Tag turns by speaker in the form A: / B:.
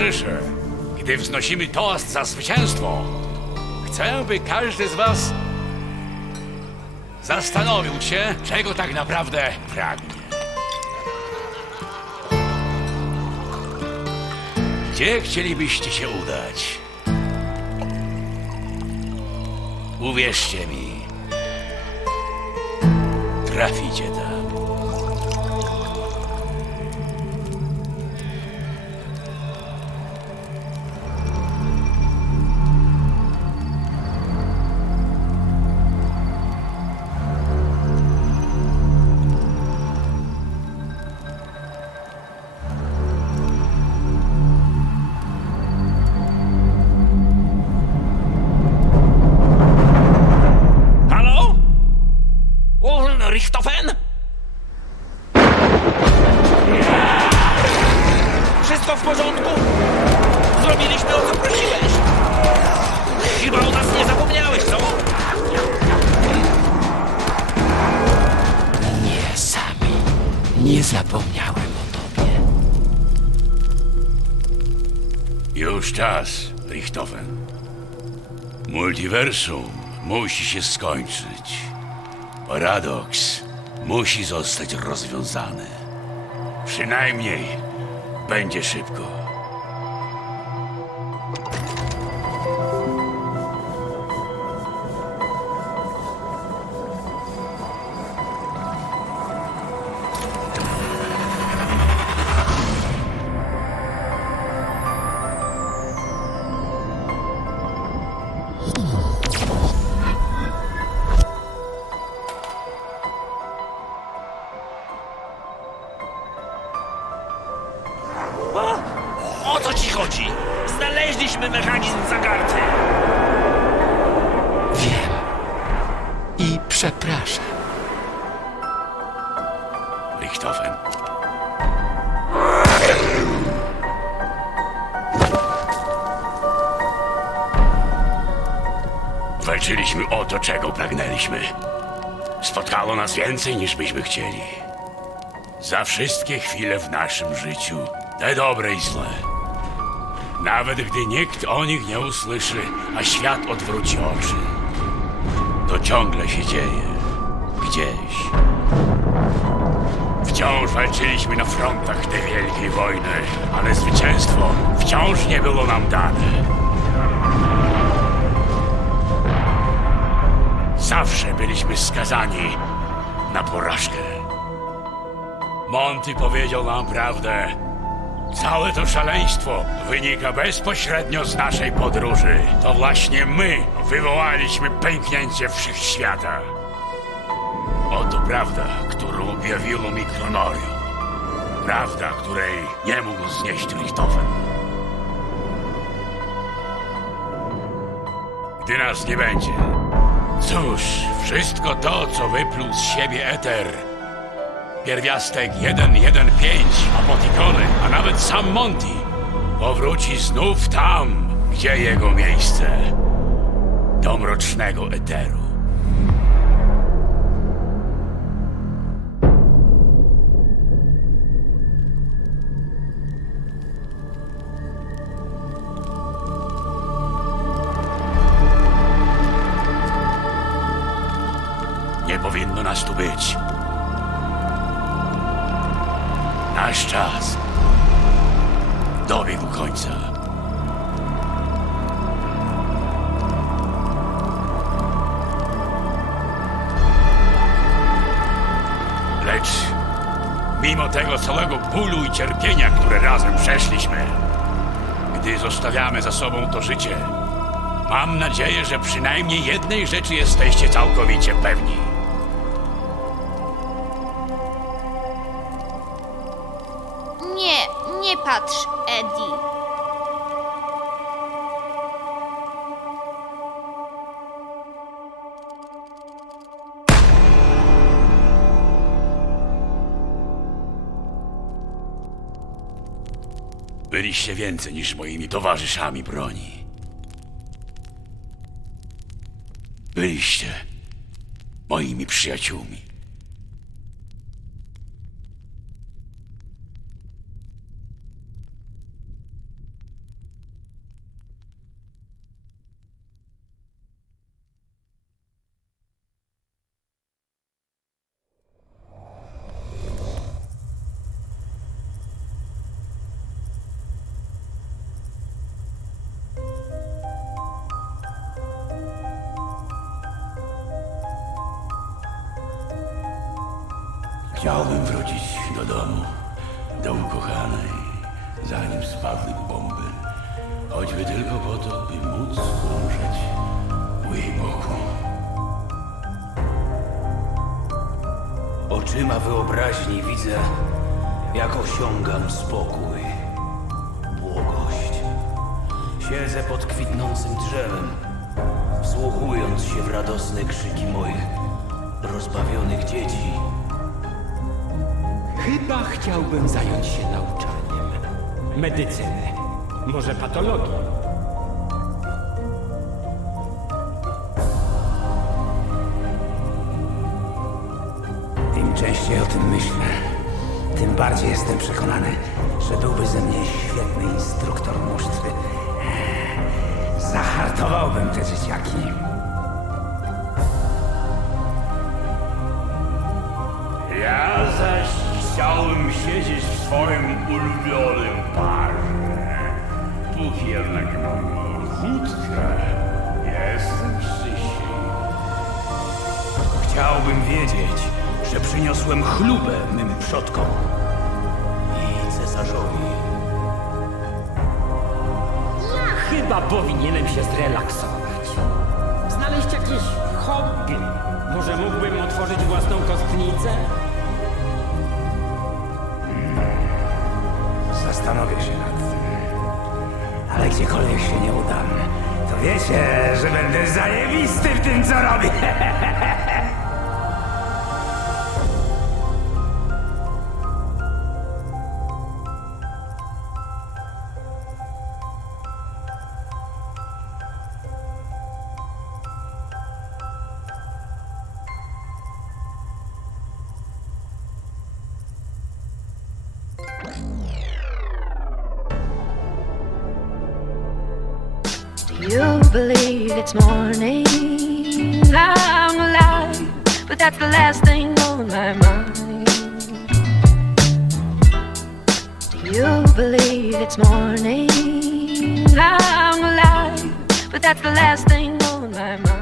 A: towarzysze, gdy wznosimy toast za zwycięstwo, chcę, by każdy z was zastanowił się, czego tak naprawdę pragnie. Gdzie chcielibyście się udać? Uwierzcie mi, traficie tam. Czas, Richthofen. Multiversum musi się skończyć. Paradoks musi zostać rozwiązany. Przynajmniej będzie szybko.
B: I przepraszam.
A: Richthofen. Walczyliśmy o to, czego pragnęliśmy. Spotkało nas więcej niż byśmy chcieli. Za wszystkie chwile w naszym życiu, te dobre i złe. Nawet gdy nikt o nich nie usłyszy, a świat odwróci oczy, ciągle się dzieje. Gdzieś. Wciąż walczyliśmy na frontach tej wielkiej wojny, ale zwycięstwo wciąż nie było nam dane. Zawsze byliśmy skazani na porażkę. Monty powiedział nam prawdę. Całe to szaleństwo wynika bezpośrednio z naszej podróży. To właśnie my wywołaliśmy pęknięcie wszechświata. Oto prawda, którą objawiło mi Kronorium. Prawda, której nie mógł znieść Richthofen. Gdy nas nie będzie, cóż, wszystko to, co wypluł z siebie Eter, pierwiastek 115, apotikony, a nawet sam Monty, powróci znów tam, gdzie jego miejsce. Do mrocznego Eteru. Nie powinno nas tu być. Nasz czas dobiegł końca. Lecz mimo tego całego bólu i cierpienia, które razem przeszliśmy, gdy zostawiamy za sobą to życie, Mam nadzieję, że przynajmniej jednej rzeczy jesteście całkowicie pewni.
C: Nie, patrz, Eddie.
A: Byliście więcej niż moimi towarzyszami broni. Byliście moimi przyjaciółmi. Chciałbym wrócić do domu, do ukochanej, zanim spadły bomby. Choćby tylko po to, by móc umrzeć u jej boku.
D: Oczyma wyobraźni widzę, jak osiągam spokój, błogość. Siedzę pod kwitnącym drzewem, wsłuchując się w radosne krzyki moich rozbawionych dzieci.
B: Chyba chciałbym zająć się nauczaniem. Medycyny. Może patologii.
E: Im częściej o tym myślę, tym bardziej jestem przekonany, że byłby ze mnie świetny instruktor musztry. Zahartowałbym te dzieciaki.
A: Siedzieć w swoim ulubionym barze. Póki jednak mam chutkę, jestem szczęśliwy.
D: Chciałbym wiedzieć, że przyniosłem chlubę mym przodkom i cesarzowi.
B: Chyba powinienem się zrelaksować. Znaleźć jakieś hobby. Może mógłbym otworzyć własną kostnicę?
E: Zastanowię się nad tym. Ale gdziekolwiek się nie udam, to wiecie, że będę zajebisty w tym, co robię.
F: believe it's morning? I'm alive, but that's the last thing on my mind. Do you believe it's morning? I'm alive, but that's the last thing on my mind.